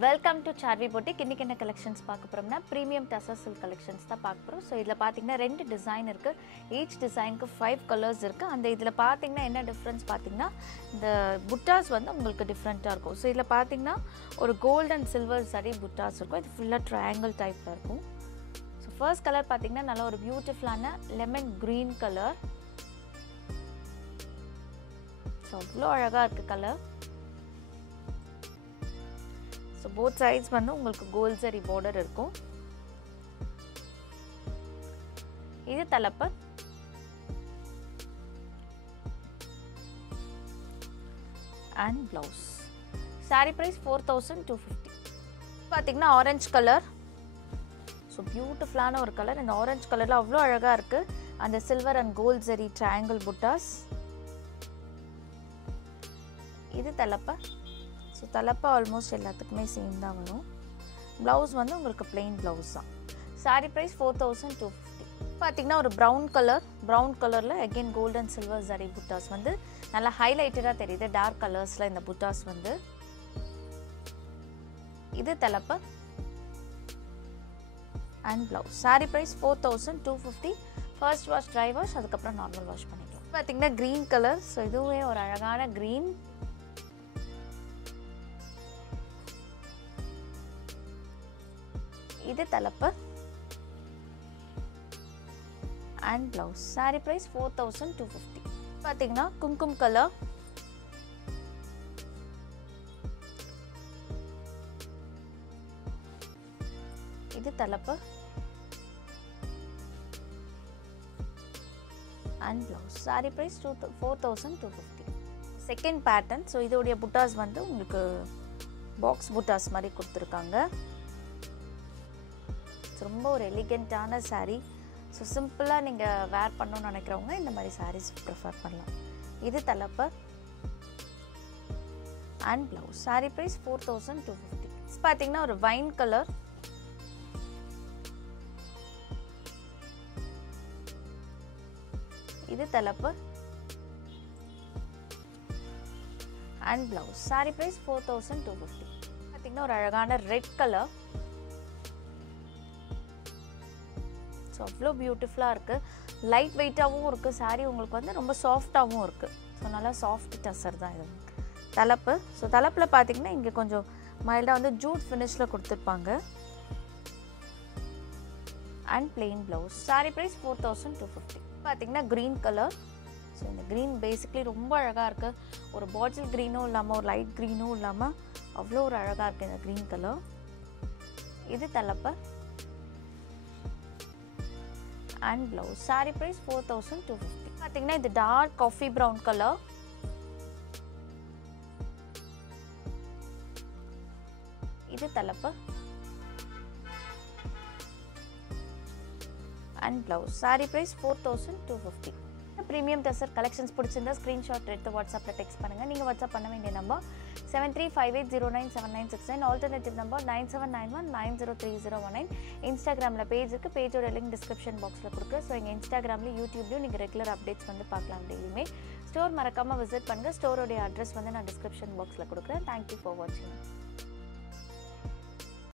Welcome to Saarvi போட்டிக். இன்னைக்கு என்ன collections பார்க்க போறோம்னா பிரீமியம் டசர் சில்க் கலெக்ஷன்ஸ் தான் பார்க்க போறோம். ஸோ இதில் பார்த்தீங்கன்னா ரெண்டு டிசைன் இருக்குது. ஈச் டிசைனுக்கு 5 கலர்ஸ் இருக்குது. அந்த இதில் பார்த்தீங்கன்னா என்ன டிஃப்ரென்ஸ் பார்த்தீங்கன்னா இந்த புட்டாஸ் வந்து உங்களுக்கு டிஃப்ரெண்ட்டாக இருக்கும். ஸோ இதில் பார்த்தீங்கன்னா ஒரு கோல்டு அண்ட் சில்வர் சரி புட்டாஸ் இருக்கும். இது ஃபுல்லாக ட்ரையாங்கிள் டைப்பில் இருக்கும். ஸோ ஃபர்ஸ்ட் கலர் பார்த்தீங்கன்னா நல்ல ஒரு பியூட்டிஃபுல்லான லெமன் க்ரீன் கலர். ஸோ அவ்வளோ அழகாக இருக்குது கலர். ஸோ போத் சைட்ஸ் வந்து உங்களுக்கு கோல்ட் சரி பார்டர் இருக்கும். இது தலைப்பு. And blouse. சாரி பிரைஸ் 4250. பார்த்தீங்கன்னா ஆரஞ்சு கலர். ஸோ பியூட்டிஃபுல்லான ஒரு கலர். இந்த ஆரஞ்சு கலரில் அவ்வளோ அழகாக இருக்குது. அந்த silver and gold zari triangle buttas. இது தலைப்பு. ஸோ தலைப்பா ஆல்மோஸ்ட் எல்லாத்துக்குமே சேம் தான் வரும். ப்ளவுஸ் வந்து உங்களுக்கு பிளெயின் ப்ளவுஸ் தான். சாரி ப்ரைஸ் 4250. பார்த்தீங்கன்னா ஒரு ப்ரௌன் கலர். ப்ரௌன் கலரில் again gold and silver zari buttas வந்து நல்லா ஹைலைட்டடாக தெரியுது. டார்க் கலர்ஸில் இந்த புட்டாஸ் வந்து. இது தலைப்பு and blouse. Sari price 4250. First wash, dry wash, அதுக்கப்புறம் நார்மல் வாஷ் பண்ணிக்கலாம். பார்த்தீங்கன்னா க்ரீன் கலர். ஸோ இதுவே ஒரு அழகான க்ரீன். இது தலைப்பு அண்ட் பிளவுஸ். சாரி பிரைஸ் 4250. பார்த்தீங்கன்னா குங்குமம் கலர். இது தலைப்பு and blouse. Sari price 4250. Second pattern. So இதோடைய புட்டாஸ் வந்து உங்களுக்கு பாக்ஸ் புட்டாஸ் மாதிரி கொடுத்துருக்காங்க. ரொம்ப ஒரு எலிகென்ட்டான சாரீ. ஸோ சிம்பிளாக நீங்கள் வேர் பண்ணணும்னு நினைக்கிறவங்க இந்த மாதிரி சாரீஸ் ப்ரிஃபர் பண்ணலாம். இது தலைப்பு அண்ட் ப்ளவுஸ். சாரீ ப்ரைஸ் 4250. பார்த்தீங்கன்னா ஒரு வைன் கலர். இது தலைப்பு அண்ட் ப்ளவுஸ். சாரீ ப்ரைஸ் 4250. பார்த்தீங்கன்னா ஒரு அழகான ரெட் கலர். ஸோ அவ்வளோ பியூட்டிஃபுல்லாக இருக்குது. லைட் வெயிட்டாகவும் இருக்குது. சாரீ உங்களுக்கு வந்து ரொம்ப சாஃப்டாகவும் இருக்குது. ஸோ நல்லா சாஃப்ட் டசர் தான் இது தலைப்பு. ஸோ தலைப்பில் பார்த்தீங்கன்னா இங்கே கொஞ்சம் மைல்டாக வந்து ஜூட் ஃபினிஷில் கொடுத்துருப்பாங்க. And plain blouse. Sari price 4250. பார்த்தீங்கன்னா க்ரீன் கலர். ஸோ இந்த க்ரீன் பேசிக்லி ரொம்ப அழகாக இருக்குது. ஒரு பாட்டில் க்ரீனும் இல்லாமல் ஒரு லைட் க்ரீனும் இல்லாமல் அவ்வளோ ஒரு அழகாக இருக்குது இந்த க்ரீன் கலர். இது தலைப்பு அண்ட் பிளவுஸ். சாரி பிரைஸ் 4250. பார்த்தீங்கன்னா இது டார்க் காஃபி ப்ரௌன் கலர். இது தலைப்பு and blouse. Sari price 4250. Premium tussar collections பிடிச்சிருந்தா ஸ்க்ரீன்ஷாட் எடுத்து வாட்ஸ்அப்பில் டெக்ஸ்ட் பண்ணுங்கள். நீங்கள் வாட்ஸ்அப் பண்ண வேண்டிய நம்பர் 7358097969. Alternative number 9791903019. இன்ஸ்டாகிராமில் பேஜ் இருக்குது. பேஜோட லிங்க் டிஸ்கிரிப்ஷன் பாக்ஸில் கொடுக்குறேன். ஸோ எங்கள் இன்ஸ்டாகிராம்லேயும் யூடியூப்லையும் நீங்கள் ரெகுலர் அப்டேட்ஸ் வந்து பார்க்கலாம் டெய்லியுமே. ஸ்டோர் மறக்காமல் விசிட் பண்ணுங்கள். ஸ்டோரோடைய அட்ரஸ் வந்து நான் டிஸ்கிரிப்ஷன் பாக்ஸில் கொடுக்குறேன். தேங்க்யூ ஃபார் வாட்சிங்.